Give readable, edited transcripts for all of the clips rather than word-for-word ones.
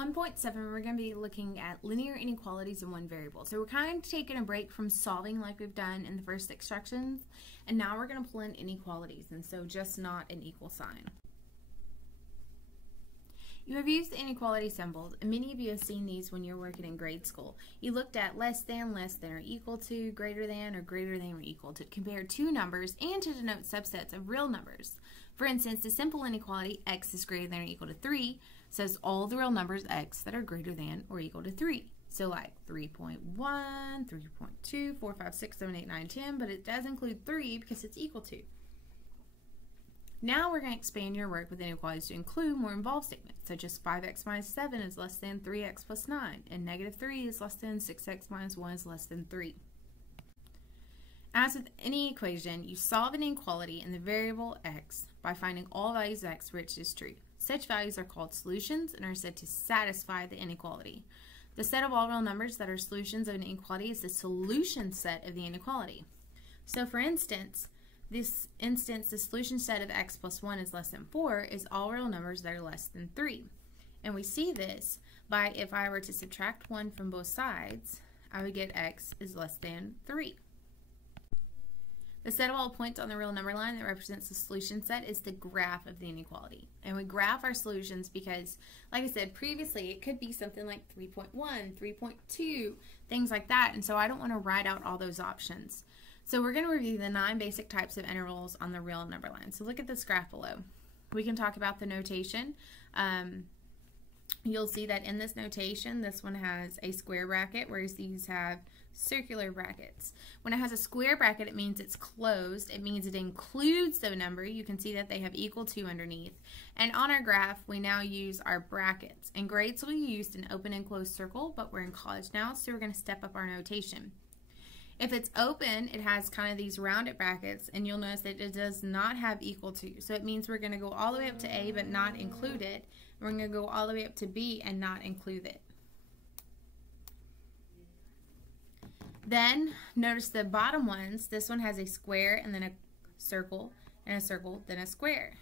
1.7, we're going to be looking at linear inequalities in one variable. So we're kind of taking a break from solving like we've done in the first 6 sections, and now we're going to pull in inequalities, and so just not an equal sign. You have used the inequality symbols, and many of you have seen these when you're working in grade school. You looked at less than or equal to, greater than or equal to compare two numbers and to denote subsets of real numbers. For instance, the simple inequality x is greater than or equal to 3 says all the real numbers x that are greater than or equal to 3. So like 3.1, 3.2, 4, 5, 6, 7, 8, 9, 10, but it does include 3 because it's equal to. Now we're going to expand your work with inequalities to include more involved statements, such as 5x minus 7 is less than 3x plus 9, and negative 3 is less than 6x minus 1 is less than 3. As with any equation, you solve an inequality in the variable x by finding all values of x where it is true. Such values are called solutions and are said to satisfy the inequality. The set of all real numbers that are solutions of an inequality is the solution set of the inequality. So for instance, the solution set of x plus 1 is less than 4 is all real numbers that are less than 3. And we see this by if I were to subtract 1 from both sides, I would get x is less than 3. The set of all points on the real number line that represents the solution set is the graph of the inequality. And we graph our solutions because, like I said previously, it could be something like 3.1, 3.2, things like that. And so I don't want to write out all those options. So we're going to review the 9 basic types of intervals on the real number line. So look at this graph below. We can talk about the notation. You'll see that in this notation, this one has a square bracket, whereas these have circular brackets. When it has a square bracket, it means it's closed. It means it includes the number. You can see that they have equal to underneath. And on our graph, we now use our brackets. In grade school, we used an open and closed circle, but we're in college now, so we're going to step up our notation. If it's open, it has kind of these rounded brackets, and you'll notice that it does not have equal to. So it means we're going to go all the way up to A but not include it. We're going to go all the way up to B and not include it. Then notice the bottom ones. This one has a square and then a circle, and a circle, then a square.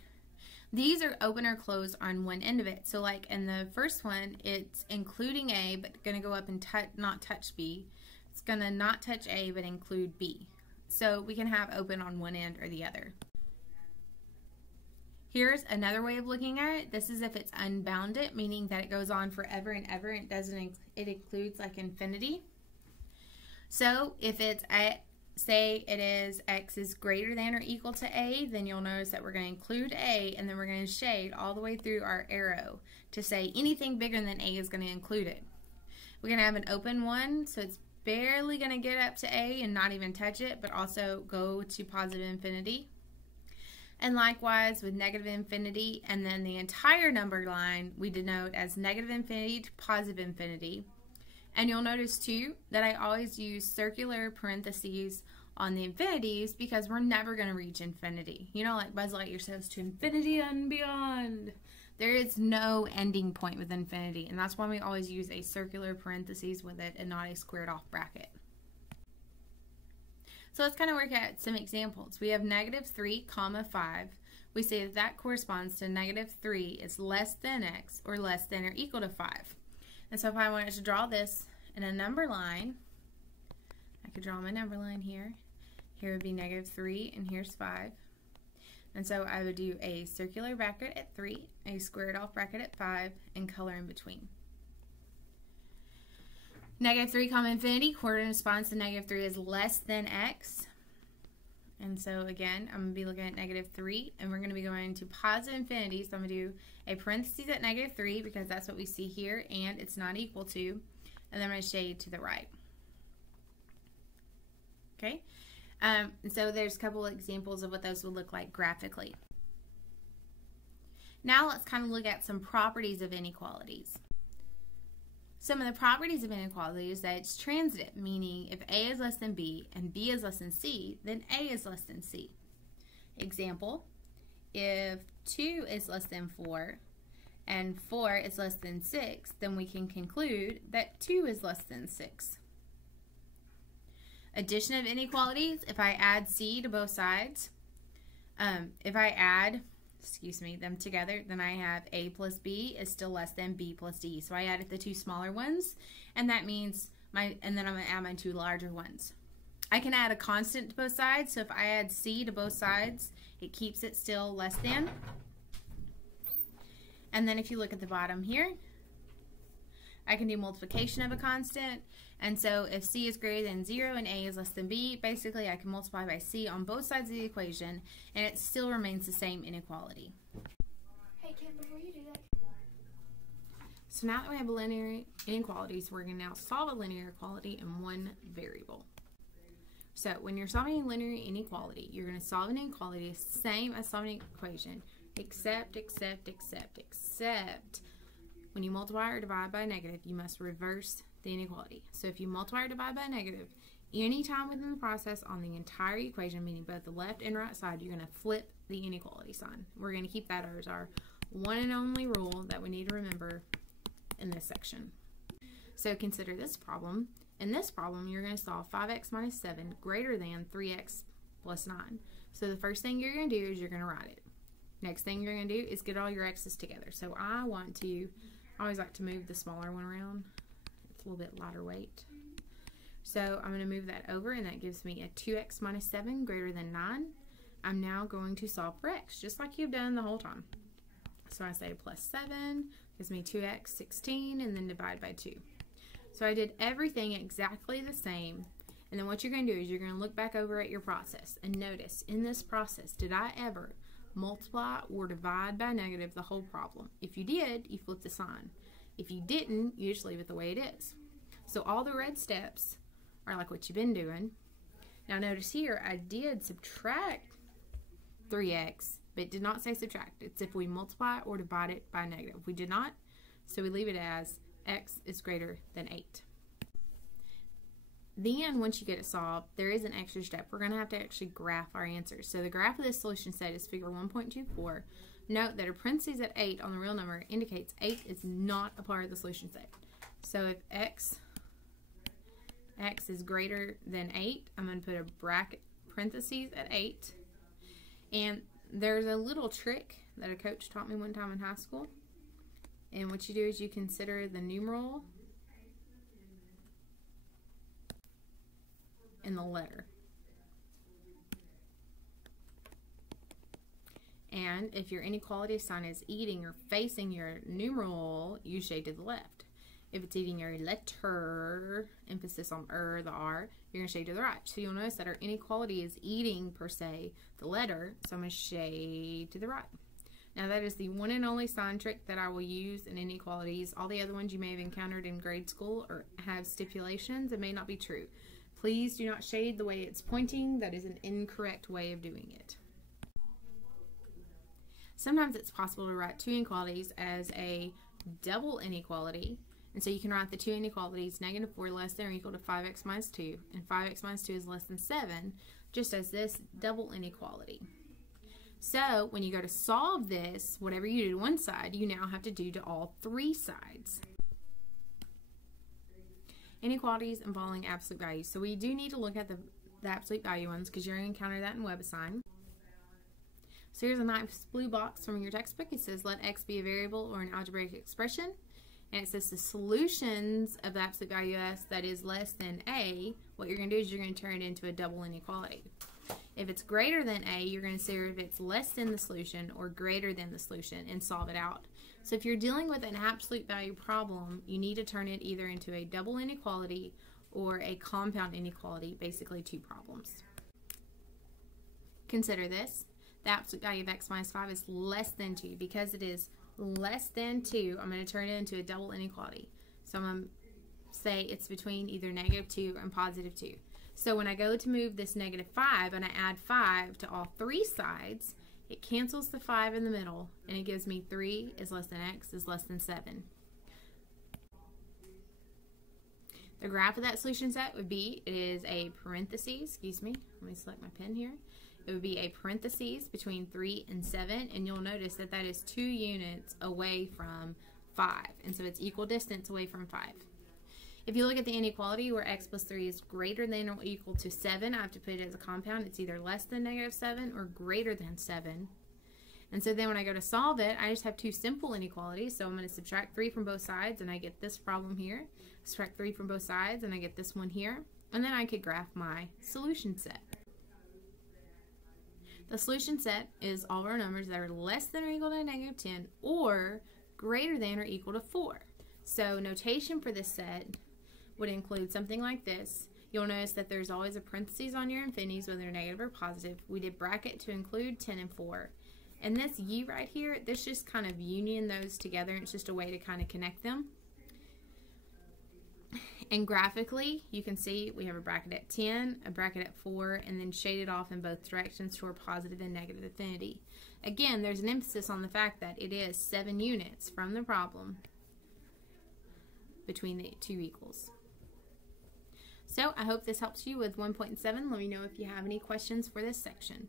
These are open or closed on one end of it. So like in the first one, it's including A but going to go up and not touch B. It's going to not touch A but include B. So we can have open on one end or the other. Here's another way of looking at it. This is if it's unbounded, meaning that it goes on forever and ever. It includes like infinity. So if it's say it is x is greater than or equal to A, then you'll notice that we're going to include A, and then we're going to shade all the way through our arrow to say anything bigger than A is going to include it. We're going to have an open one, so it's barely going to get up to A and not even touch it, but also go to positive infinity. And likewise with negative infinity, and then the entire number line we denote as negative infinity to positive infinity. And you'll notice too that I always use circular parentheses on the infinities because we're never going to reach infinity. You know, like Buzz Lightyear says, to infinity and beyond. There is no ending point with infinity, and that's why we always use a circular parentheses with it and not a squared off bracket. So let's kind of work at some examples. We have negative 3, 5. We say that that corresponds to negative 3 is less than x or less than or equal to 5. And so if I wanted to draw this in a number line, I could draw my number line here. Here would be negative 3 and here's 5. And so I would do a circular bracket at 3, a squared off bracket at 5, and color in between. Negative 3, infinity corresponds to negative 3 is less than x. And so again, I'm going to be looking at negative 3, and we're going to be going to positive infinity. So I'm going to do a parentheses at negative 3 because that's what we see here, and it's not equal to. And then I'm going to shade to the right. Okay? And so there's a couple of examples of what those would look like graphically. Now let's kind of look at some properties of inequalities. Some of the properties of inequality is that it's transitive, meaning if A is less than B and B is less than C, then A is less than C. Example, if 2 is less than 4 and 4 is less than 6, then we can conclude that 2 is less than 6. Addition of inequalities, if I add C to both sides, if I add them together, then I have a plus b is still less than b plus d. So I added the two smaller ones, and that means and then I'm going to add my two larger ones. I can add a constant to both sides, so if I add c to both sides, it keeps it still less than. And then if you look at the bottom here, I can do multiplication of a constant, and so if c is greater than 0 and a is less than b, basically I can multiply by c on both sides of the equation, and it still remains the same inequality. Hey Kim, before you do that. So now that we have linear inequalities, we're going to now solve a linear equality in one variable. So when you're solving a linear inequality, you're going to solve an inequality the same as solving an equation, except when you multiply or divide by a negative, you must reverse the inequality. So if you multiply or divide by a negative, any time within the process on the entire equation, meaning both the left and right side, you're going to flip the inequality sign. We're going to keep that as our one and only rule that we need to remember in this section. So consider this problem. In this problem, you're going to solve 5x minus 7 greater than 3x plus 9. So the first thing you're going to do is you're going to write it. Next thing you're going to do is get all your x's together. So I always like to move the smaller one around. It's a little bit lighter weight. So I'm going to move that over, and that gives me a 2x minus 7 greater than 9. I'm now going to solve for x, just like you've done the whole time. So I say plus 7 gives me 2x, 16, and then divide by 2. So I did everything exactly the same, and then what you're going to do is you're going to look back over at your process and notice, in this process, did I ever multiply or divide by negative the whole problem? If you did, you flip the sign. If you didn't, you just leave it the way it is. So all the red steps are like what you've been doing. Now notice here, I did subtract 3x, but it did not say subtract. It's if we multiply or divide it by negative. We did not, so we leave it as x is greater than 8. Then, once you get it solved, there is an extra step. We're going to have to actually graph our answers. So the graph of this solution set is figure 1.24. Note that a parentheses at 8 on the real number indicates 8 is not a part of the solution set. So if x is greater than 8, I'm going to put a bracket parentheses at 8. And there's a little trick that a coach taught me one time in high school. And what you do is you consider the numeral and the letter. And if your inequality sign is eating or facing your numeral, you shade to the left. If it's eating your letter, emphasis on the R, you're going to shade to the right. So you'll notice that our inequality is eating, per se, the letter, so I'm going to shade to the right. Now that is the one and only sign trick that I will use in inequalities. All the other ones you may have encountered in grade school or have stipulations and may not be true. Please do not shade the way it's pointing. That is an incorrect way of doing it. Sometimes it's possible to write two inequalities as a double inequality. And so you can write the two inequalities, negative 4 less than or equal to 5x minus 2, and 5x minus 2 is less than 7, just as this double inequality. So when you go to solve this, whatever you do to one side, you now have to do to all three sides. Inequalities involving absolute values. So we do need to look at the absolute value ones because you're going to encounter that in WebAssign. So here's a nice blue box from your textbook. It says let x be a variable or an algebraic expression. And it says the solutions of the absolute value s that is less than a, what you're going to do is you're going to turn it into a double inequality. If it's greater than a, you're going to see if it's less than the solution or greater than the solution and solve it out. So if you're dealing with an absolute value problem, you need to turn it either into a double inequality or a compound inequality, basically two problems. Consider this. The absolute value of x minus 5 is less than 2. Because it is less than 2, I'm going to turn it into a double inequality. So I'm going to say it's between either negative 2 and positive 2. So when I go to move this negative 5 and I add 5 to all three sides, it cancels the 5 in the middle and it gives me 3 is less than x is less than 7. The graph of that solution set would be, it is a parentheses, let me select my pen here. It would be a parentheses between 3 and 7, and you'll notice that that is 2 units away from 5, and so it's equal distance away from 5. If you look at the inequality where x plus 3 is greater than or equal to 7, I have to put it as a compound. It's either less than negative 7 or greater than 7. And so then when I go to solve it, I just have two simple inequalities. So I'm going to subtract 3 from both sides, and I get this problem here. Subtract 3 from both sides, and I get this one here. And then I could graph my solution set. The solution set is all of our numbers that are less than or equal to -10 or greater than or equal to 4. So notation for this set would include something like this. You'll notice that there's always a parentheses on your infinities, whether they're negative or positive. We did bracket to include 10 and 4. And this U right here, this just kind of union those together. It's just a way to kind of connect them. And graphically, you can see we have a bracket at 10, a bracket at 4, and then shaded off in both directions toward positive and negative infinity. Again, there's an emphasis on the fact that it is 7 units from the problem between the two equals. So I hope this helps you with 1.7. Let me know if you have any questions for this section.